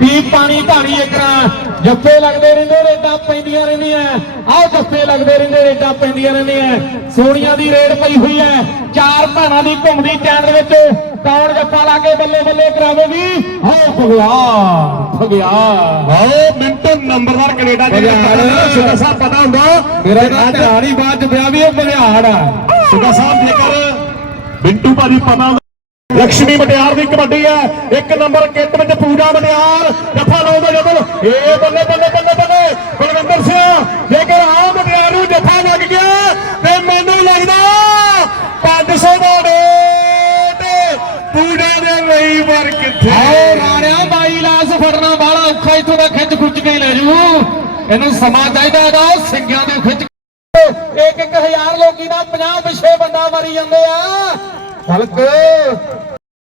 ਪੀ ਪਾਣੀ ਢਾਣੀ ਇਕਰਾ ਜੱਫੇ ਲੱਗਦੇ ਰਹਿੰਦੇ ਰੇਡਾਂ ਪੈਂਦੀਆਂ ਰਹਿੰਦੀਆਂ। ਆਹ ਜੱਫੇ ਲੱਗਦੇ ਰਹਿੰਦੇ ਰੇਡਾਂ ਪੈਂਦੀਆਂ ਰਹਿੰਦੀਆਂ। ਸੋਨੀਆਂ ਦੀ ਰੇਡ ਪਈ ਹੋਈ ਹੈ। ਚਾਰ ਭਾਣਾ ਦੀ ਘੁੰਮਦੀ ਟੈਂਡ ਵਿੱਚ। ਕੌਣ ਜੱਫਾ ਲਾ ਕੇ ਬੱਲੇ ਬੱਲੇ ਕਰਾਵੇਗੀ ਆਓ ਭਗਵਾਨ ਭਗਵਾਨ। ਆਓ ਮਿੰਟੋ ਨੰਬਰਦਾਰ ਕੈਨੇਡਾ ਭਗਿਆੜ। ਸੁਦਾ ਸਾਹਿਬ ਪਤਾ ਹੁੰਦਾ। ਮੇਰਾ ਧਿਆਨ ਹੀ ਬਾਅਦ ਚ ਪਿਆ ਵੀ ਉਹ ਭਗਿਆੜ ਆ। ਸੁਦਾ ਸਾਹਿਬ ਜੇਕਰ ਬਿੰਟੂ ਭਾਜੀ ਪਤਾ ਲక్ష్ਮੀ ਮਟਿਆਰ ਦੀ ਕਬੱਡੀ ਹੈ। ਇੱਕ ਨੰਬਰ ਕਿੱਟ ਵਿੱਚ ਪੂਜਾ ਮਟਿਆਰ, ਜੱਫਾ ਲਾਉਂਦਾ ਜਦੋਂ ਇਹ ਬੱਲੇ ਬੱਲੇ ਬੱਲੇ ਬੱਲੇ। ਬਲਵਿੰਦਰ ਸਿੰਘ, ਜੇਕਰ ਆ ਮਟਿਆਰ ਨੂੰ ਜੱਫਾ ਲੱਗ ਗਿਆ, ਤੇ ਮੈਨੂੰ ਲੱਗਦਾ 500 ਦਾ ਨੋਟ ਪੂਜਾ ਦੇ ਲਈ ਵਰ ਕਿੱਥੇ ਆਓ ਰਾਣਿਆ, ਬਾਈ ਲਾਸ ਫੜਨਾ ਬਾਲਾ ਔਖਾ, ਇਥੋਂ ਦਾ ਖਿੱਚ ਖੁੱਚ ਕੇ ਲੈ ਜੂ ਇਹਨੂੰ ਸਮਾਂ ਚਾਹੀਦਾ ਇਹਦਾ ਉਹ ਸਿੰਘਾਂ ਦੇ ਖਿੱਚ ਇੱਕ ਇੱਕ ਹਜ਼ਾਰ ਲੋਕੀ ਦਾ 50 ਪਿਛੇ ਬੰਦਾ ਮਰੀ ਜਾਂਦੇ ਆ। ਹਲਕ।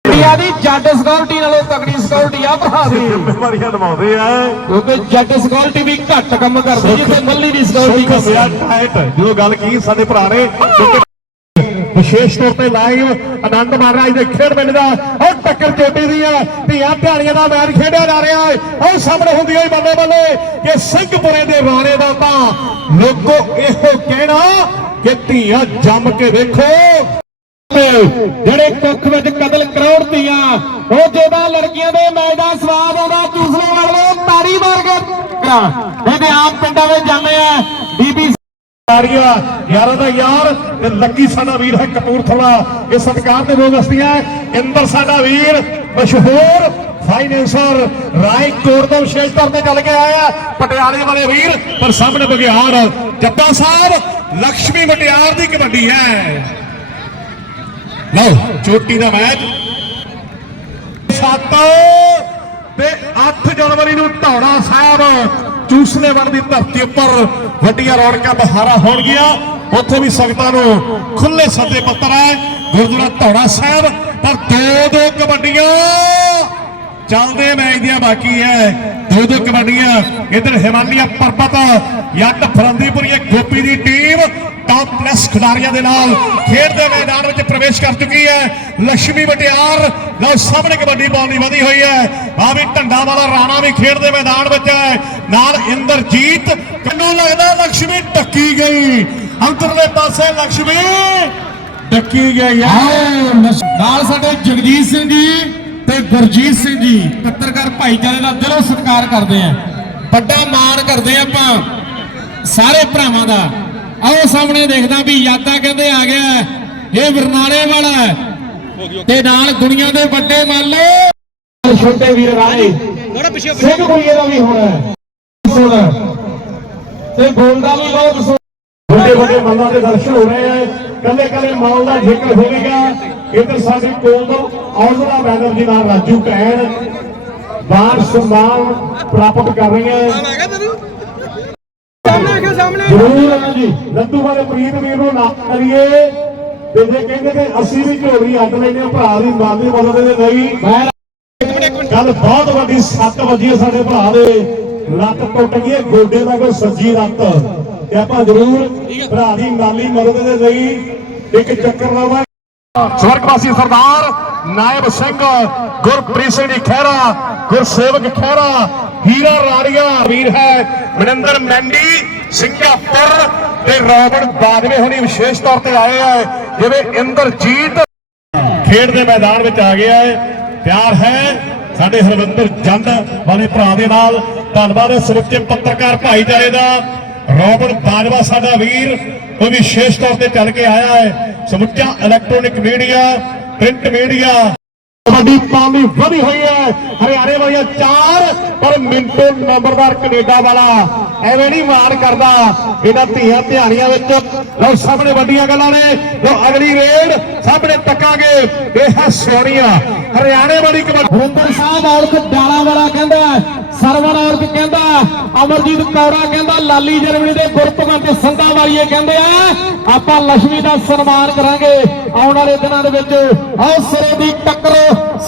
ਇੰਡੀਆ ਦੀ ਜੱਟ ਸਿਕਿਉਰਿਟੀ ਨਾਲੋਂ ਤਕੜੀ ਸਿਕਿਉਰਿਟੀ ਆ ਭਰਾ ਦੀ। ਜ਼ਿੰਮੇਵਾਰੀਆਂ ਨਿਭਾਉਂਦੇ ਆ। ਕਿਉਂਕਿ ਜੱਟ ਸਿਕਿਉਰਿਟੀ ਵੀ ਘੱਟ ਕੰਮ ਕਰਦੀ ਜਿੱਥੇ ਮੱਲੀ ਦੀ ਸਿਕਿਉਰਿਟੀ ਸੁੱਖ ਪਿਆ ਟਾਈਟ ਜਦੋਂ ਗੱਲ ਕੀ ਸਾਡੇ ਭਰਾ ਨੇ ਵਿਸ਼ੇਸ਼ ਤੌਰ ਤੇ ਲਾਈਵ ਆਨੰਦ ਮਾਰ ਰਿਹਾ ਇਹਦੇ ਖੇਡ ਪਿੰਡ ਦਾ ਉਹ ਟੱਕਰ ਚੋਟੀ ਦੀ ਆ। ਧੀਆਂ ਧਿਆਣੀਆਂ ਦਾ ਮੈਚ ਖੇਡਿਆ ਜਾ ਰਿਹਾ ਹੈ। ਉਹ ਸਾਹਮਣੇ ਹੁੰਦੀ ਹੋਈ ਬੱਲੇ ਬੱਲੇ ਕਿ ਸਿੰਘਪੁਰੇ ਦੇ ਰਾਣੇ ਦਾ ਤਾਂ ਲੋਕੋ ਇਹੋ ਕਹਿਣਾ ਕਿ ਧੀਆਂ ਜੰਮ ਕੇ ਵੇਖੋ। ਜਿਹੜੇ ਕੁੱਖ ਵਿੱਚ ਕਤਲ ਕਰੋੜਤੀਆਂ ਉਹ ਜਿਹਦਾ ਲੜਕੀਆਂ ਦੇ ਮੈਚ ਦਾ ਸਵਾਦ ਆਉਂਦਾ ਦੂਸਰੇ ਵਾਲੇ ਤਾਰੀ ਮਾਰ ਕੇ ਕਰਾਂ। ਇਹਦੇ ਆਮ ਪਿੰਡਾਂ ਵਿੱਚ ਜਾਂਦੇ ਆ, ਬੀਬੀ ਤਾੜੀਆਂ ਯਾਰਾਂ ਦਾ ਯਾਰ ਤੇ ਲੱਕੀ ਸਾਡਾ ਵੀਰ ਹੈ ਕਪੂਰਥਲਾ। ਇਹ ਸਤਿਕਾਰ ਦੇ ਲੋਕ ਹਸਤੀਆਂ ਇੰਦਰ ਸਾਡਾ ਵੀਰ, ਮਸ਼ਹੂਰ ਫਾਈਨੈਂਸਰ, ਰਾਏ ਕੋਟ ਤੋਂ ਵਿਸ਼ੇਸ਼ ਤੌਰ ਤੇ ਚੱਲ ਕੇ ਆਇਆ ਪਟਿਆਲੇ ਵਾਲੇ ਵੀਰ। ਪਰ ਸਾਹਮਣੇ ਬਗਿਆੜ ਜੱਟਾ ਸਾਹਿਬ ਲక్ష్ਮੀ ਮਟਿਆਰ ਦੀ ਕਬੱਡੀ ਹੈ। ਲਓ, ਚੋਟੀ ਦਾ ਮੈਚ। 7 ਤੇ 8 ਜਨਵਰੀ ਨੂੰ ਢੌੜਾ ਸਾਹਿਬ ਚੂਸਲੇਵਣ ਦੀ ਧਰਤੀ ਉੱਪਰ ਵੱਡੀਆਂ ਰੌਣਕਾਂ ਬਹਾਰਾ ਹੋਣਗੀਆਂ ਉੱਥੇ ਵੀ ਸੰਗਤਾਂ ਨੂੰ ਖੁੱਲੇ ਸੱਦੇ ਪੱਤਰ ਹੈ ਗੁਰਦੁਆਰਾ ਢੌੜਾ ਸਾਹਿਬ, ਪਰ ਦੋ ਦੋ ਕਬੱਡੀਆਂ। ਚੱਲਦੇ ਮੈਚ ਦੀਆਂ ਬਾਕੀ ਹੈ। ਦੋ ਦੋ ਕਬੱਡੀਆਂ, ਇਧਰ ਹਿਮਾਲਿਆ ਪਰਬਤ, ਯੱਟ ਫਰੰਦੀਪੁਰੀਏ ਗੋਪੀ ਦੀ ਟੀਮ ਟਾਪ ਪਲੱਸ ਖਿਡਾਰੀਆਂ ਦੇ ਨਾਲ ਖੇਡ ਦੇ ਮੈਦਾਨ ਵਿੱਚ ਪ੍ਰਵੇਸ਼ ਕਰ ਚੁੱਕੀ ਹੈ। ਲక్ష్ਮੀ ਬਟਿਆਰ ਲਓ ਸਾਹਮਣੇ ਕਬੱਡੀ ਬਾਲ ਦੀ ਵਧੀ ਹੋਈ ਹੈ। ਆ ਵੀ ਢੰਡਾ ਵਾਲਾ ਰਾਣਾ ਵੀ ਖੇਡ ਦੇ ਮੈਦਾਨ ਵਿੱਚ ਹੈ। ਨਾਲ ਇੰਦਰਜੀਤ ਕੰਨੂ ਲੱਗਦਾ ਲక్ష్ਮੀ ਟੱਕੀ ਗਈ। ਅੰਦਰਲੇ ਪਾਸੇ ਲక్ష్ਮੀ ਟੱਕੀ ਗਈ ਹੈ। ਨਾਲ ਸਾਡੇ ਜਗਜੀਤ ਸਿੰਘ ਜੀ ਤੇ ਗੁਰਜੀਤ ਸਿੰਘ ਜੀ ਪੱਤਰਕਾਰ ਭਾਈਚਾਰੇ ਦਾ ਦਿਲੋਂ ਸਤਿਕਾਰ ਕਰਦੇ ਆ। ਵੱਡਾ ਮਾਣ ਕਰਦੇ ਆ ਆਪਾਂ ਸਾਰੇ ਭਰਾਵਾਂ ਦਾ। ਆਓ ਸਾਹਮਣੇ ਦੇਖਦਾ ਵੀ ਯਾਦਾ ਕਹਿੰਦੇ ਆ ਗਿਆ। ਇਹ ਬਰਨਾਲੇ ਵਾਲਾ ਹੈ। ਤੇ ਨਾਲ ਦੁਨੀਆ ਦੇ ਵੱਡੇ ਮੰਨ ਲਓ ਛੋਟੇ ਵੀਰ ਰਾਏ ਸਿੰਘ ਕੁੜੀਏ ਦਾ ਵੀ ਹੋਣਾ ਹੈ। ਸੁਣ ਤੇ ਬੋਲਦਾ ਵੀ ਬਹੁਤ ਸੋਹਣਾ। ਵੱਡੇ ਵੱਡੇ ਮੰਨਾਂ ਦੇ ਦਰਸ਼ਨ ਹੋ ਰਹੇ ਆ। ਕੱਲੇ ਕੱਲੇ ਮਾਲ ਦਾ ਜ਼ਿਕਰ ਹੋਵੇਗਾ ਇਧਰ ਸਾਡੇ ਕੋਲ ਤੋਂ ਔਜ਼ਲਾ ਬੈਨਰ ਜੀ ਨਾਲ ਰਾਜੂ ਭੈਣ ਬਾਰ ਸਨਮਾਨ ਪ੍ਰਾਪਤ ਕਰ ਰਹੀਆਂ। ਜ਼ਰੂਰ ਹੈ ਜੀ। ਲੱਡੂ ਵਾਲੇ ਪ੍ਰੀਤ ਵੀਰ ਨੂੰ ਨਾ ਕਰੀਏ। ਤੇ ਜੇ ਕਹਿੰਦੇ ਕਿ ਅਸੀਂ ਵੀ ਝੋਲੀ ਅੱਡ ਲੈਨੇ ਆ ਭਰਾ ਦੀ ਮਾਂ ਦੀ ਮਦਦ ਦੇ ਲਈ। ਗੱਲ ਬਹੁਤ ਵੱਡੀ ਸੱਟ ਵੱਜੀ ਸਾਡੇ ਭਰਾ ਦੇ। ਲੱਤ ਟੁੱਟ ਗਈ ਗੋਡੇ ਦਾ ਕੋਈ ਸੱਜੀ ਲੱਤ। ਤੇ ਆਪਾਂ ਜ਼ਰੂਰ ਭਰਾ ਦੀ ਮਾਲੀ ਮਦਦ ਦੇ ਲਈ ਇੱਕ ਚੱਕਰ ਲਾਵਾਂਗੇ ਸਵਰਗਵਾਸੀ ਸਰਦਾਰ ਨਾਇਬ ਸਿੰਘ ਗੁਰਪ੍ਰੀਤ ਸਿੰਘ ਖਹਿਰਾ, ਗੁਰਸੇਵਕ ਖਹਿਰਾ, ਹੀਰਾ ਰਾੜੀਆ ਵੀਰ ਹੈ ਮਨਿੰਦਰ ਮੈਂਡੀ ਸਿੰਗਾਪੁਰ ਤੇ ਰੋਬਰਟ ਬਾਜਵੇ ਹੋਣੀ ਵਿਸ਼ੇਸ਼ ਤੌਰ ਤੇ ਆਏ ਆ, ਜਿਵੇਂ ਇੰਦਰਜੀਤ ਖੇਡ ਦੇ ਮੈਦਾਨ ਵਿੱਚ ਆ ਗਿਆ ਹੈ। ਪਿਆਰ ਹੈ ਸਾਡੇ ਹਰਵਿੰਦਰ ਜੰਦ ਵਾਲੇ ਭਰਾ ਦੇ ਨਾਲ। ਧੰਨਵਾਦ ਹੈ ਸਮੁੱਚੇ ਪੱਤਰਕਾਰ ਭਾਈਚਾਰੇ ਦਾ। ਰੋਬਰਟ ਬਾਜਵਾ ਸਾਡਾ ਵੀਰ, ਉਹ ਵਿਸ਼ੇਸ਼ ਤੌਰ ਤੇ ਚੱਲ ਕੇ ਆਇਆ ਹੈ। ਸਮੁੱਚਾ electronic media print media kabaddi ਪਾਣੀ ਵਧੀ ਹੋਈ ਹੈ। ਹਰਿਆਣੇ ਵਾਲੀਆਂ ਚਾਰ, ਪਰ ਮਿੰਟੋ ਨੰਬਰਦਾਰ ਕੈਨੇਡਾ ਵਾਲਾ ਐਵੇਂ ਨਹੀਂ ਮਾਰ ਕਰਦਾ। ਇਹਨਾਂ ਧੀਆਂ ਧਿਆਣੀਆਂ ਵਿੱਚ ਲਓ ਸਾਹਮਣੇ ਵੱਡੀਆਂ ਗੱਲਾਂ ਨੇ। ਲਓ ਅਗਲੀ ਰੇਡ ਸਾਹਮਣੇ ਤੱਕਾਂਗੇ। ਇਹ ਹੈ ਸੋਨੀਆ ਹਰਿਆਣੇ ਵਾਲੀ ਕਬੱਡੀ ਹਰਿੰਦਰ ਸਾਹਿਬ, ਔਲਖ ਡਾਲਾ ਵਾਲਾ ਕਹਿੰਦਾ ਸਰਵਰ ਅਮਰਜੀਤ ਕੌੜਾ ਕਹਿੰਦਾ, ਲਾਲੀ ਜਰਮਣੀ ਦੇ ਗੁਰਪ੍ਰਗਟ ਸੰਧਾ ਵਾਲੀਏ ਕਹਿੰਦੇ ਆ, ਆਪਾਂ ਲక్ష్ਮੀ ਦਾ ਸਨਮਾਨ ਕਰਾਂਗੇ। ਆਉਣ ਵਾਲੇ ਦਿਨਾਂ ਦੇ ਵਿੱਚ ਆਓ ਸਿਰੇ ਦੀ ਟੱਕਰ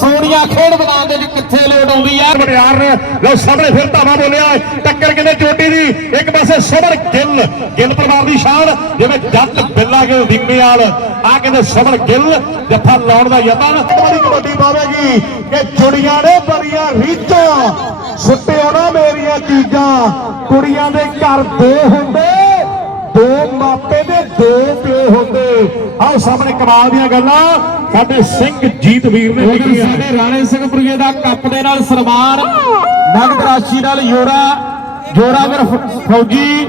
ਸੋਨੀਆ ਖੇਡ ਮੈਦਾਨ ਦੇ ਵਿੱਚ ਕਿੱਥੇ ਲੋਟ ਆਉਂਦੀ ਆ? ਮਟਿਆਰ ਨੇ ਲਓ ਸਾਹਮਣੇ ਫਿਰ ਧਾਵਾ ਬੋਲਿਆ ਟੱਕਰ ਕਹਿੰਦੇ ਚੋਟੀ ਦੀ ਇੱਕ ਪਾਸੇ ਸਬਰ ਗਿੱਲ ਗਿੱਲ ਪਰਿਵਾਰ ਦੀ ਸ਼ਾਨ ਜਿਵੇਂ ਜੱਟ ਬਿੱਲਾ ਗਿੱਲ ਦਿੱਗਿਆਲ ਆ ਕਹਿੰਦੇ ਸਬਰ ਗਿੱਲ ਜੱਫਾ ਲਾਉਣ ਦਾ ਯਤਨ। ਬੜੀ ਕਬੱਡੀ ਪਾਵੇਗੀ ਕਿ ਜੁੜੀਆਂ ਨੇ ਬੜੀਆਂ ਰੀਚਾਂ ਸੁੱਟਿਓ ਨਾ ਮੇਰੀਆਂ ਚੀਜ਼ਾਂ। ਕੁੜੀਆਂ ਦੇ ਘਰ ਦੋ ਹੁੰਦੇ। ਦੋ ਮਾਪੇ ਦੇ ਦੋ ਪਿਓ ਹੁੰਦੇ। ਆਹ ਸਾਹਮਣੇ ਕਮਾਲ ਦੀਆਂ ਗੱਲਾਂ। ਸਾਡੇ ਸਿੰਘ ਜੀਤ ਵੀਰ ਨੇ ਲਿਖੀਆਂ ਸਾਡੇ ਰਾਣੇ ਸਿੰਘ ਪੁਰੀਏ ਦਾ ਕੱਪ ਦੇ ਨਾਲ ਸਨਮਾਨ। ਨਗਦ ਰਾਸ਼ੀ ਨਾਲ ਯੋਰਾ ਜੋਰਾ ਵੀਰ ਫ- ਫੌਜੀ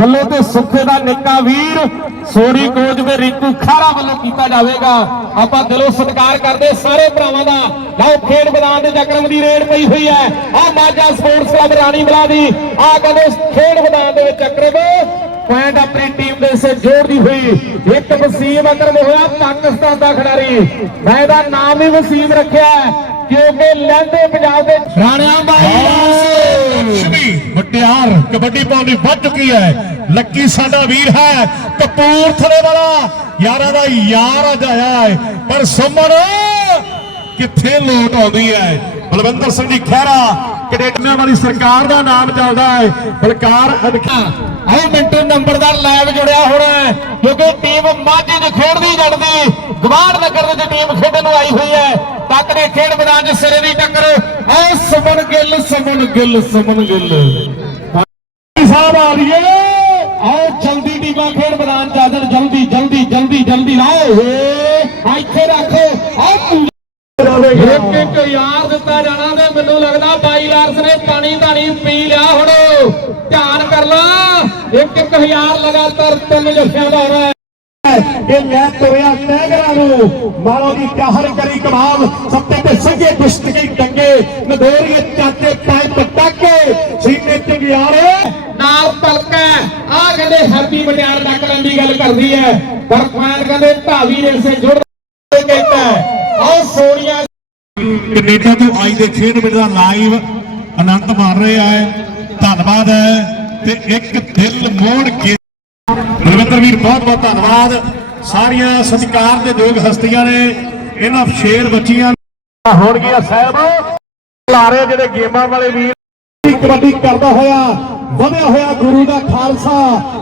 ਵੱਲੋਂ ਤੇ ਸੁੱਖੇ ਦਾ ਨਿੱਕਾ ਵੀਰ ਸੋਰੀ ਕੋਚ ਦੇ ਰਿੰਕੂ ਖਾਰਾ ਵੱਲੋਂ ਕੀਤਾ ਜਾਵੇਗਾ। ਆਪਾਂ ਦਿਲੋਂ ਸਤਿਕਾਰ ਕਰਦੇ ਸਾਰੇ ਭਰਾਵਾਂ ਦਾ। ਲਓ ਖੇਡ ਮੈਦਾਨ ਦੇ ਚੱਕਰਮ ਦੀ ਰੇਡ ਪਈ ਹੋਈ ਹੈ। ਆ ਮਾਝਾ ਸਪੋਰਟਸ ਕਲੱਬ ਰਾਣੀ ਬਲਾ ਦੀ ਆ ਕਹਿੰਦੇ ਖੇਡ ਮੈਦਾਨ ਦੇ ਵਿੱਚ ਚੱਕਰਮ ਪੁਆਇੰਟ ਆਪਣੀ ਟੀਮ ਦੇ ਸੇ ਜੋੜਦੀ ਹੋਈ। ਇੱਕ ਵਸੀਮ ਅਕਰਮ ਹੋਇਆ, ਪਾਕਿਸਤਾਨ ਦਾ ਖਿਡਾਰੀ। ਮੈਂ ਇਹਦਾ ਨਾਮ ਹੀ ਵਸੀਮ ਰੱਖਿਆ ਕਿਉਂਕਿ ਲਹਿੰਦੇ ਪੰਜਾਬ ਦੇ ਰਾਣਿਆਂ ਬਾਈ। ਲక్ష్ਮੀ ਮਟਿਆਰ, ਕਬੱਡੀ ਪਾਉਣੀ ਵੱਧ ਚੁੱਕੀ ਹੈ। ਲੱਕੀ ਸਾਡਾ ਵੀਰ ਹੈ, ਕਪੂਰਥਲੇ ਵਾਲਾ। ਯਾਰਾਂ ਦਾ ਯਾਰ ਅੱਜ ਆਇਆ ਹੈ। ਪਰ ਸੁਮਨ, ਕਿੱਥੇ ਲੋਟ ਆਉਂਦੀ ਹੈ? ਬਲਵਿੰਦਰ ਸਿੰਘ ਜੀ ਖਹਿਰਾ ਕੈਡੇਟਾਂ ਵਾਲੀ ਸਰਕਾਰ ਦਾ ਨਾਮ ਚੱਲਦਾ ਹੈ ਬਲਕਾਰ ਅਧਿਕਾਰ ਆਹ ਮਿੰਟੂ ਨੰਬਰਦਾਰ ਲਾਈਵ ਜੁੜਿਆ ਹੋਣਾ ਹੈ, ਕਿਉਂਕਿ ਟੀਮ ਮਾਝੇ ਚ ਖੇਡਦੀ ਜੜਦੀ। ਗਵਾੜ ਨਗਰ ਵਿੱਚ ਟੀਮ ਖੇਡਣ ਨੂੰ ਆਈ ਹੋਈ ਹੈ। ਤੱਕ ਖੇਡ ਮੈਦਾਨ 'ਚ ਸਿਰੇ ਦੀ ਟੱਕਰ। ਆਹ ਸੁਮਨ ਗਿੱਲ ਸੁਮਨ ਗਿੱਲ ਸੁਮਨ ਗਿੱਲ। ਸਾਹਿਬ ਆ ਰਹੀਏ। ਆਓ ਜਲਦੀ ਟੀਮਾਂ ਖੇਡ ਮੈਦਾਨ ਚ ਆ ਜਲਦੀ ਜਲਦੀ ਜਲਦੀ ਜਲਦੀ ਲਾਓ। ਏ ਇੱਥੇ ਰੱਖੋ। ਆਓ ਇੱਕ ਇੱਕ ਯਾਰ ਦਿੱਤਾ ਜਾਣਾ ਤੇ ਮੈਨੂੰ ਲੱਗਦਾ ਬਾਈ ਲਾਰਸ ਨੇ ਪਾਣੀ ਧਾਣੀ ਪੀ ਲਿਆ ਹੁਣ। ਧਿਆਨ ਕਰ ਲਾ। ਇੱਕ ਇੱਕ ਹਜ਼ਾਰ ਲਗਾਤਾਰ ਤਿੰਨ ਜੱਫਿਆਂ ਦਾ ਹੋ। ਰਿਹਾ ਇਹ ਲੈ ਤੁਰਿਆ ਟੈਗਰਾਂ ਨੂੰ। ਮਾਰੋ ਦੀ ਕਹਿਰ ਕਰੀ ਕਮਾਲ। ਸੱਤੇ ਤੇ ਸੰਗੇ ਦੁਸ਼ਟਕੀ ਟੰਗੇ। ਨਦੋਰੀਏ ਚਾਚੇ ਪਾਏ ਪਟਾਕੇ ਸੀਨੇ ਚੰਗਿਆਰੇ। ਨਾਲ ਤਲਕਾ ਆ ਕਹਿੰਦੇ ਹੈਪੀ ਮਟਿਆਰ ਟੱਕਰਨ ਦੀ ਗੱਲ ਕਰਦੀ ਹੈ। ਪਰ ਫੈਨ ਕਹਿੰਦੇ ਢਾਵੀ ਦੇ ਸੇ ਜੁੜ ਕੇ ਕਹਿੰਦਾ। ਆਓ ਸੋਨੀਆ ਕੈਨੇਡਾ ਤੋਂ ਅੱਜ ਦੇ ਖੇਡ ਮੇਲੇ ਦਾ ਲਾਈਵ ਆਨੰਦ ਮਾਣ ਰਹੇ ਆ। ਧੰਨਵਾਦ ਹੈ ਤੇ ਇੱਕ ਦਿਲ ਮੋੜ ਕੇ ਰਵਿੰਦਰ ਵੀਰ ਬਹੁਤ ਬਹੁਤ ਧੰਨਵਾਦ। ਸਾਰੀਆਂ ਸਤਿਕਾਰ ਦੇ ਯੋਗ ਹਸਤੀਆਂ ਨੇ, ਇਹਨਾਂ ਸ਼ੇਰ ਬੱਚੀਆਂ ਹੋਣਗੀਆਂ ਸਾਹਿਬ। ਲਾਰੇ ਜਿਹੜੇ ਗੇਮਾਂ ਵਾਲੇ ਵੀਰ। ਕਬੱਡੀ ਕਰਦਾ ਹੋਇਆ, ਵਧਿਆ ਹੋਇਆ ਗੁਰੂ ਦਾ ਖਾਲਸਾ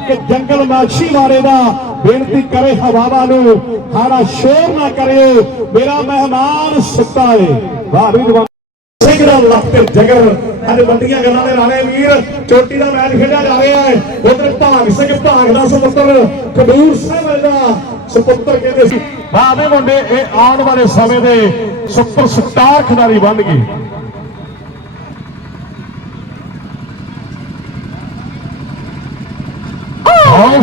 ਕਿ ਜੰਗਲ ਮਾਛੀ ਮਾਰੇ ਦਾ ਬੇਨਤੀ ਕਰੇ ਹਵਾਵਾਂ ਨੂੰ। ਹਾਰਾ ਸ਼ੋਰ ਨਾ ਕਰਿਓ। ਮੇਰਾ ਮਹਿਮਾਨ ਸੁੱਤਾ ਏ। ਵਾਹ ਵੀ ਜਵਾਨ ਸਿੰਘ ਦਾ ਲੱਖ ਜਗਰ। ਅੱਜ ਵੱਡੀਆਂ ਗੱਲਾਂ ਦੇ ਰਾਣੇ ਵੀਰ ਚੋਟੀ ਦਾ ਮੈਚ ਖੇਡਿਆ ਜਾ ਰਿਹਾ ਹੈ। ਉਧਰ ਭਾਗ, ਸਿੰਘ ਭਾਗ ਦਾ ਸੁਪੁੱਤਰ ਕਬੂਰ ਸਾਹਿਬ ਦਾ ਸੁਪੁੱਤਰ ਕਹਿੰਦੇ ਸੀ। ਵਾਹ ਵੀ ਮੁੰਡੇ, ਇਹ ਆਉਣ ਵਾਲੇ ਸਮੇਂ ਦੇ ਸੁਪਰ ਸਟਾਰ ਖਿਡਾਰੀ ਬਣ ਗਏ।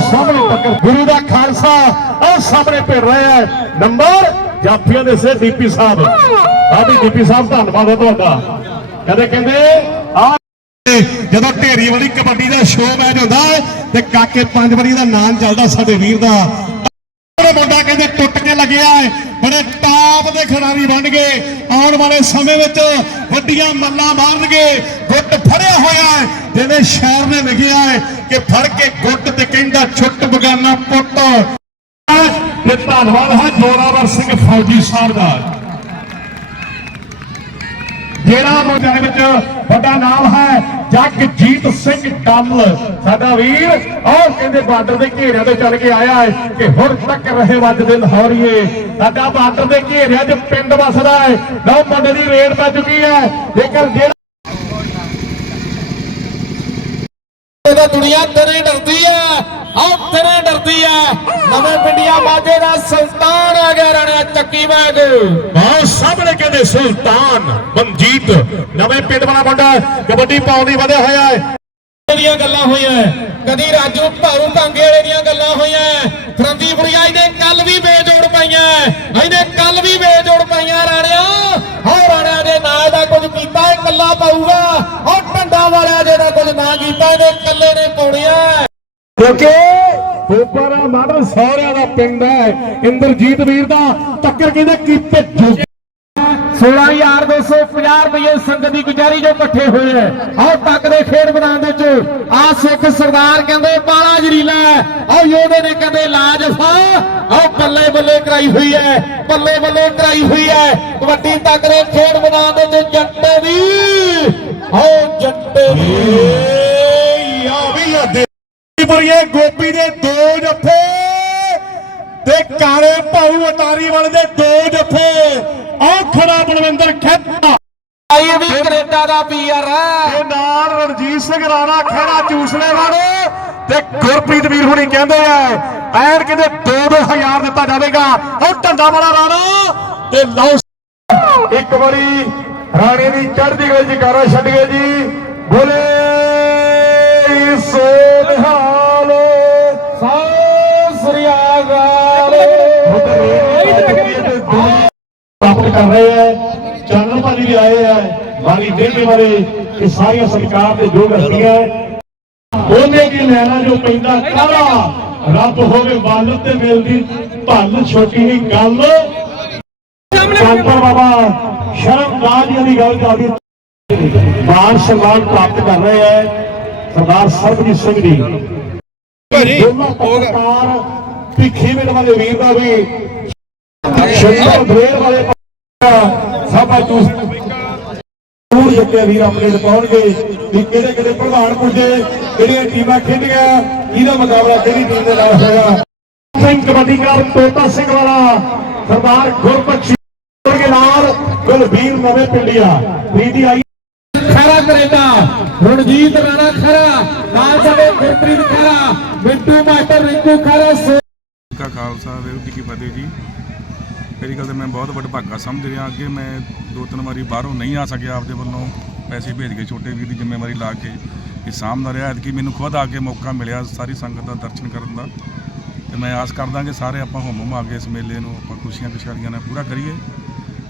ਸਾਹਮਣੇ ਟੱਕਰ ਗੁਰੂ ਦਾ ਖਾਲਸਾ ਆਓ ਸਾਹਮਣੇ ਭਿੜ ਰਿਹਾ ਹੈ। ਨੰਬਰ ਜਾਫੀਆਂ ਦੇ ਸੇ ਡੀਪੀ ਸਾਹਿਬ। ਆਦੀ ਡੀਪੀ ਸਾਹਿਬ, ਧੰਨਵਾਦ ਹੈ ਤੁਹਾਡਾ। ਕਹਿੰਦੇ ਕਹਿੰਦੇ, ਆ ਜਦੋਂ ਢੇਰੀ ਵਾਲੀ ਕਬੱਡੀ ਦਾ ਸ਼ੋਅ ਮੈਚ ਹੁੰਦਾ ਤੇ ਕਾਕੇ ਪੰਜ ਵਾਰੀ ਦਾ ਨਾਮ ਚੱਲਦਾ ਸਾਡੇ ਵੀਰ ਦਾ। ਉਹ ਮੁੰਡਾ ਕਹਿੰਦੇ ਟੁੱਟ ਕੇ ਲੱਗਿਆ ਹੈ, ਬੜੇ ਟਾਪ ਦੇ ਖਿਡਾਰੀ ਬਣ ਗਏ। ਆਉਣ ਵਾਲੇ ਸਮੇਂ ਵਿੱਚ ਵੱਡੀਆਂ ਮੱਲਾਂ ਮਾਰਨਗੇ, ਗੁੱਟ ਫੜਿਆ ਹੋਇਆ ਹੈ। ਜਿਹਦੇ ਸ਼ਾਇਰ ਨੇ ਲਿਖਿਆ ਹੈ ਕਿ ਫੜ ਕੇ ਗੁੱਟ ਤੇ ਕਹਿੰਦਾ ਛੁੱਟ ਬਗਾਨਾ ਪੁੱਤ। ਤੇ ਧੰਨਵਾਦ ਹੈ ਜੋਰਾਵਰ ਸਿੰਘ ਫੌਜੀ ਸਾਹਿਬ ਦਾ। ਜਿਹੜਾ ਮੁੰਡੇ ਵਿੱਚ ਵੱਡਾ ਨਾਮ ਹੈ ਜਗਜੀਤ ਸਿੰਘ ਡੱਲ ਸਾਡਾ ਵੀਰ, ਉਹ ਕਹਿੰਦੇ ਬਾਰਡਰ ਦੇ ਘੇਰਿਆਂ ਤੇ ਚੱਲ ਕੇ ਆਇਆ ਹੈ ਕਿ ਹੁਣ ਤੱਕ ਰਹੇ ਵੱਜਦੇ ਲਾਹੌਰੀਏ। ਸਾਡਾ ਬਾਰਡਰ ਦੇ ਘੇਰਿਆਂ 'ਚ ਪਿੰਡ ਵਸਦਾ ਹੈ ਲਓ ਮੁੰਡੇ ਦੀ ਰੇਡ ਪੈ ਚੁੱਕੀ ਹੈ ਜੇਕਰ ਇਹਦਾ ਦੁਨੀਆ ਤੇਰੇ ਡਰਦੀ ਆ ਆਹ ਤੇਰੇ ਡਰਦੀ ਆ। ਨਵੇਂ ਪਿੰਡੀਆਂ ਮਾਝੇ ਦਾ ਸੁਲਤਾਨ ਆ ਗਿਆ ਰਾਣਿਆ ਚੱਕੀ ਵਾਂਗ। ਬਹੁਤ ਸਾਹਮਣੇ ਕਹਿੰਦੇ ਸੁਲਤਾਨ ਮਨਜੀਤ ਨਵੇਂ ਪਿੰਡ ਵਾਲਾ ਮੁੰਡਾ ਕਬੱਡੀ ਪਾਉਣ ਦੀ ਵਧਿਆ ਹੋਇਆ ਹੈ। ਦੀਆਂ ਗੱਲਾਂ ਹੋਈਆਂ ਕਦੀ ਰਾਜੂ ਭਾਰੂ ਕਾਂਗੇ ਵਾਲੇ ਦੀਆਂ ਗੱਲਾਂ ਹੋਈਆਂ ਫਰੰਦੀ ਫੁਰੀਆ ਇਹਨੇ ਕੱਲ ਵੀ ਬੇਜੋੜ ਪਾਈਆਂ ਇਹਨੇ ਕੱਲ ਵੀ ਬੇਜੋੜ ਪਾਈਆਂ ਰਾਣਿਆ। ਹੋ ਰਾਣਿਆ ਦੇ ਨਾਲ ਦਾ ਕੁਝ ਕੀਤਾ ਇਹ ਕੱਲਾ ਪਾਊਗਾ। ਵਾਲਿਆ ਜਿਹੜਾ ਕੁਝ ਨਾ ਕੀਤਾ ਇਹਨੇ ਕੱਲੇ ਨੇ ਪਾਉਣੀਆਂ ਕਿਉਂਕਿ ਫੋਪਾਰਾ ਮਾਡਲ ਸਹੁਰਿਆਂ ਦਾ ਪਿੰਡ ਹੈ। ਇੰਦਰਜੀਤ ਵੀਰ ਦਾ ਟੱਕਰ ਕਹਿੰਦੇ ਕੀਤੇ ਜੋਗ? 16250 ਰੁਪਏ ਸੰਗਤ ਦੀ ਗੁਜ਼ਾਰੀ ਜੋ ਇਕੱਠੇ ਹੋਏ ਐ ਆਓ ਤੱਕ ਦੇ ਖੇਡ ਮੈਦਾਨ ਦੇ ਵਿੱਚ। ਆ ਸਿੱਖ ਸਰਦਾਰ ਕਹਿੰਦੇ ਬਾਲਾ ਜਰੀਲਾ ਹੈ। ਆਓ ਯੋਧੇ ਨੇ ਕਹਿੰਦੇ ਲਾਜਫਾ ਆਓ ਬੱਲੇ ਬੱਲੇ ਕਰਾਈ ਹੋਈ ਐ ਬੱਲੇ ਬੱਲੇ ਕਰਾਈ ਹੋਈ ਐ ਕਬੱਡੀ ਤੱਕ ਦੇ ਖੇਡ ਮੈਦਾਨ ਦੇ ਵਿੱਚ ਜੱਟੇ ਦੀ ਆਓ ਜੱਟੇ ਦੀ ਆ ਵੀ ਆ ਦੇ। ਬੁਰੀਏ ਗੋਪੀ ਦੇ ਦੋ ਜੱਫੇ ਤੇ ਕਾਲੇ ਭਾਊ ਅਟਾਰੀ ਵਾਲੇ ਦੇ ਦੋ ਜੱਫੇ। ਆਹ ਖੜਾ ਬਲਵਿੰਦਰ ਖੇਤਾ ਇਹ ਵੀ ਕੈਨੇਡਾ ਦਾ ਪੀਆਰ ਹੈ। ਤੇ ਨਾਲ ਰਣਜੀਤ ਸਿੰਘ ਰਾਣਾ ਖੇੜਾ ਚੂਸਲੇ ਵਾਲੇ ਤੇ ਗੁਰਪ੍ਰੀਤ ਵੀਰ ਹੁਣੀ ਕਹਿੰਦੇ ਆ ਐਨ ਕਹਿੰਦੇ 2-2000 ਦਿੱਤਾ ਜਾਵੇਗਾ। ਉਹ ਢੰਡਾ ਵਾਲਾ ਰਾਣਾ ਤੇ ਲਓ। ਇੱਕ ਵਾਰੀ ਰਾਣੇ ਦੀ ਚੜ੍ਹਦੀ ਕਲੇ ਜਕਾਰਾ ਛੱਡ ਗਏ ਜੀ। ਬੋਲੇ ਸੋ ਨਿਹਾਲ ਸ੍ਰੀ ਅਕਾਲ। ਪ੍ਰਾਪਤ ਕਰ ਰਹੇ ਹੈ ਚੰਨਨ ਭਾਜੀ ਵੀ ਆਏ ਹੈ ਵਾਲੀ ਦੇਹੇ ਵਾਲੇ ਇਹ ਸਾਰੀਆਂ ਸਰਕਾਰ ਦੇ ਜੋ ਹਸਤੀਆਂ ਉਹਨੇ ਕੀ ਲੈਣਾ ਜੋ ਪੈਂਦਾ ਕਾਲਾ ਰੱਬ ਹੋਵੇ ਵੱਲ ਤੇ ਮਿਲਦੀ ਭੰਨ ਛੋਟੀ ਨਹੀਂ ਗੱਲ। ਸੰਤਰ ਬਾਬਾ ਗੱਲ ਕਰਦੀ ਮਾਨ ਸਨਮਾਨ ਪ੍ਰਾਪਤ ਕਰ ਰਹੇ ਹੈ ਸਰਦਾਰ ਸਰਬਜੀਤ ਸਿੰਘ ਜੀ। ਭਾਜੀ ਪੱਤਰਕਾਰ ਭਿੱਖੀ ਮਿਲ ਵਾਲੇ ਵੀਰ ਦਾ ਵੀ ਸ਼ੰਕਰ ਬਰੇਰ ਵਾਲੇ ਸਭਾ ਚੂਸ ਦੂਰ ਜਿੱਤੇ ਵੀਰ ਆਪਣੇ ਪਾਉਣਗੇ ਵੀ ਕਿਹੜੇ ਕਿਹੜੇ ਪ੍ਰਧਾਨ ਪੁੱਜੇ ਕਿਹੜੀਆਂ ਟੀਮਾਂ ਖੇਡੀਆਂ ਇਹਦਾ ਮੁਕਾਬਲਾ ਕਿਹੜੀ ਟੀਮ ਦੇ ਨਾਲ ਹੋਇਆ ਸਿੰਘ ਕਬੱਡੀ ਕਲੱਬ ਤੋਤਾ ਸਿੰਘ ਵਾਲਾ ਸਰਦਾਰ ਗੁਰਬਖਸ਼ ਦੇ ਨਾਲ ਕੁਲਵੀਰ ਨਵੇਂ ਪਿੰਡੀਆ। ਪ੍ਰੀਤੀ ਆਈ। ਖਰਾ ਕੈਨੇਡਾ ਰਣਜੀਤ ਰਾਣਾ ਖਰਾ ਨਾਲ ਸਾਡੇ ਗੁਰਪ੍ਰੀਤ ਖਰਾ ਮਿੰਟੂ ਮਾਸਟਰ ਰਿੰਕੂ ਖਰਾ ਕਾ ਖਾਲਸਾ ਵਾਹਿਗੁਰੂ ਜੀ ਕੀ ਫਤਿਹ ਜੀ। ਪਹਿਲੀ ਗੱਲ ਤਾਂ ਮੈਂ ਬਹੁਤ ਵੱਡਾ ਭਾਗਾ ਸਮਝ ਰਿਹਾ ਅੱਗੇ ਮੈਂ ਦੋ ਤਿੰਨ ਵਾਰੀ ਬਾਹਰੋਂ ਨਹੀਂ ਆ ਸਕਿਆ ਆਪਦੇ ਵੱਲੋਂ ਪੈਸੇ ਭੇਜ ਕੇ ਛੋਟੇ ਵੀਰ ਦੀ ਜ਼ਿੰਮੇਵਾਰੀ ਲਾ ਕੇ ਇਹ ਸਾਹਮਣਾ ਰਿਹਾ ਕਿ ਮੈਨੂੰ ਖੁਦ ਆ ਕੇ ਮੌਕਾ ਮਿਲਿਆ ਸਾਰੀ ਸੰਗਤ ਦਾ ਦਰਸ਼ਨ ਕਰਨ ਦਾ। ਤੇ ਮੈਂ ਆਸ ਕਰਦਾ ਕਿ ਸਾਰੇ ਆਪਾਂ ਹੁਮ ਹੁਮ ਆ ਕੇ ਇਸ ਮੇਲੇ ਨੂੰ ਆਪਾਂ ਖੁਸ਼ੀਆਂ ਖੁਸ਼ਹਾਲੀਆਂ ਨਾਲ ਪੂਰਾ ਕਰੀਏ।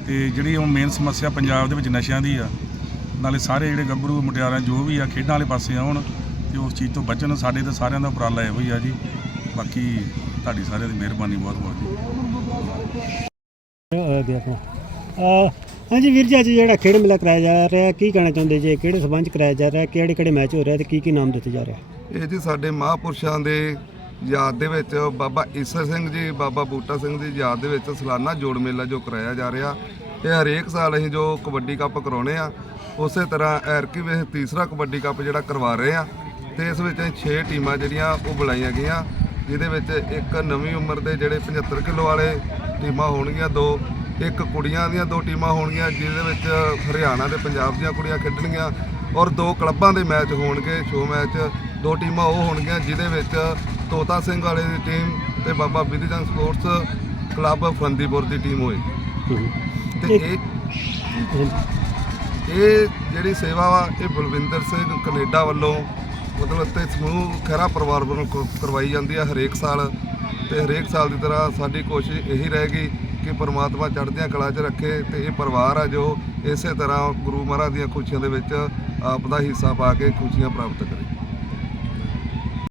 ਤੇ ਜਿਹੜੀ ਉਹ ਮੇਨ ਸਮੱਸਿਆ ਪੰਜਾਬ ਦੇ ਵਿੱਚ ਨਸ਼ਿਆਂ ਦੀ ਆ ਨਾਲੇ ਸਾਰੇ ਜਿਹੜੇ ਗੱਭਰੂ ਮੁਟਿਆਰਾਂ ਜੋ ਵੀ ਆ ਖੇਡਾਂ ਵਾਲੇ ਪਾਸੇ ਆਉਣ ਤੇ ਉਸ ਚੀਜ਼ ਤੋਂ ਬਚਣ ਸਾਡੇ ਤੇ ਸਾਰਿਆਂ ਦਾ ਉਪਰਾਲਾ ਇਹੋ ਹੀ ਆ ਜੀ। ਬਾਕੀ ਤੁਹਾਡੀ ਸਾਰਿਆਂ ਦੀ ਮਿਹਰਬਾਨੀ ਬਹੁਤ ਬਹੁਤ ਜੀ। ਹਾਂਜੀ ਵੀਰ ਜੀ ਅੱਜ ਜਿਹੜਾ ਖੇਡ ਮੇਲਾ ਕਰਾਇਆ ਜਾ ਰਿਹਾ ਕੀ ਕਹਿਣਾ ਚਾਹੁੰਦੇ ਜੀ? ਕਿਹੜੇ ਸਬੰਧ 'ਚ ਕਰਾਇਆ ਜਾ ਰਿਹਾ ਕਿਹੜੇ ਕਿਹੜੇ ਮੈਚ ਹੋ ਰਿਹਾ ਤੇ ਕੀ ਕੀ ਨਾਮ ਦਿੱਤੇ ਜਾ ਰਿਹਾ ਇਹ ਜੀ ਸਾਡੇ ਮਹਾਪੁਰਸ਼ਾਂ ਦੇ ਯਾਦ ਦੇ ਵਿੱਚ ਬਾਬਾ ਈਸਰ ਸਿੰਘ ਜੀ, ਬਾਬਾ ਬੂਟਾ ਸਿੰਘ ਦੀ ਯਾਦ ਦੇ ਵਿੱਚ ਸਾਲਾਨਾ ਜੋੜ ਮੇਲਾ ਜੋ ਕਰਾਇਆ ਜਾ ਰਿਹਾ ਇਹ ਹਰੇਕ ਸਾਲ ਅਸੀਂ ਜੋ ਕਬੱਡੀ ਕੱਪ ਕਰਾਉਣੇ ਆ, ਉਸੇ ਤਰ੍ਹਾਂ ਐਰਕੀ ਵਿੱਚ ਤੀਸਰਾ ਕਬੱਡੀ ਕੱਪ ਜਿਹੜਾ ਕਰਵਾ ਰਹੇ ਆ ਤੇ ਇਸ ਵਿੱਚ ਅਸੀਂ 6 ਟੀਮਾਂ ਜਿਹੜੀਆਂ ਉਹ ਬੁਲਾਈਆਂ ਗਈਆਂ, ਜਿਹਦੇ ਵਿੱਚ ਇੱਕ ਨਵੀਂ ਉਮਰ ਦੇ ਜਿਹੜੇ 75 ਕਿਲੋ ਵਾਲੇ ਟੀਮਾਂ ਹੋਣਗੀਆਂ, ਦੋ ਇੱਕ ਕੁੜੀਆਂ ਦੀਆਂ ਦੋ ਟੀਮਾਂ ਹੋਣਗੀਆਂ, ਜਿਹਦੇ ਵਿੱਚ ਹਰਿਆਣਾ ਤੇ ਪੰਜਾਬ ਦੀਆਂ ਕੁੜੀਆਂ ਖੇਡਣਗੀਆਂ ਔਰ ਦੋ ਕਲੱਬਾਂ ਦੇ ਮੈਚ ਹੋਣਗੇ ਸ਼ੋ ਮੈਚ, ਦੋ ਟੀਮਾਂ ਉਹ ਹੋਣਗੀਆਂ, ਜਿਹਦੇ ਵਿੱਚ ਤੋਤਾ ਸਿੰਘ ਵਾਲੇ ਦੀ ਟੀਮ ਤੇ ਬਾਬਾ ਬਿਧੀ ਚੰਦ ਸਪੋਰਟਸ ਕਲੱਬ ਫੰਦੀਪੁਰ ਦੀ ਟੀਮ ਹੋਏਗੀ ਤੇ ਇਹ ਇਹ ਜਿਹੜੀ ਸੇਵਾ ਵਾ ਇਹ ਬਲਵਿੰਦਰ ਸਿੰਘ ਕੈਨੇਡਾ ਵੱਲੋਂ ਮਤਲਬ ਤੇ ਸਮੂਹ ਖਹਿਰਾ ਪਰਿਵਾਰ ਵੱਲੋਂ ਕਰਵਾਈ ਜਾਂਦੀ ਹੈ ਹਰੇਕ ਸਾਲ। ਤੇ ਹਰੇਕ ਸਾਲ ਦੀ ਤਰ੍ਹਾਂ ਸਾਡੀ ਕੋਸ਼ਿਸ਼ ਇਹੀ ਰਹੇਗੀ ਕਿ ਪਰਮਾਤਮਾ ਚੜ੍ਹਦੀਆਂ ਕਲਾ 'ਚ ਰੱਖੇ ਤੇ ਇਹ ਪਰਿਵਾਰ ਆ ਜੋ ਇਸੇ ਤਰ੍ਹਾਂ ਗੁਰੂ ਮਹਾਰਾਜ ਦੀਆਂ ਖੁਸ਼ੀਆਂ ਦੇ ਵਿੱਚ ਆਪ ਦਾ ਹਿੱਸਾ ਪਾ ਕੇ ਖੁਸ਼ੀਆਂ ਪ੍ਰਾਪਤ ਕਰੇ।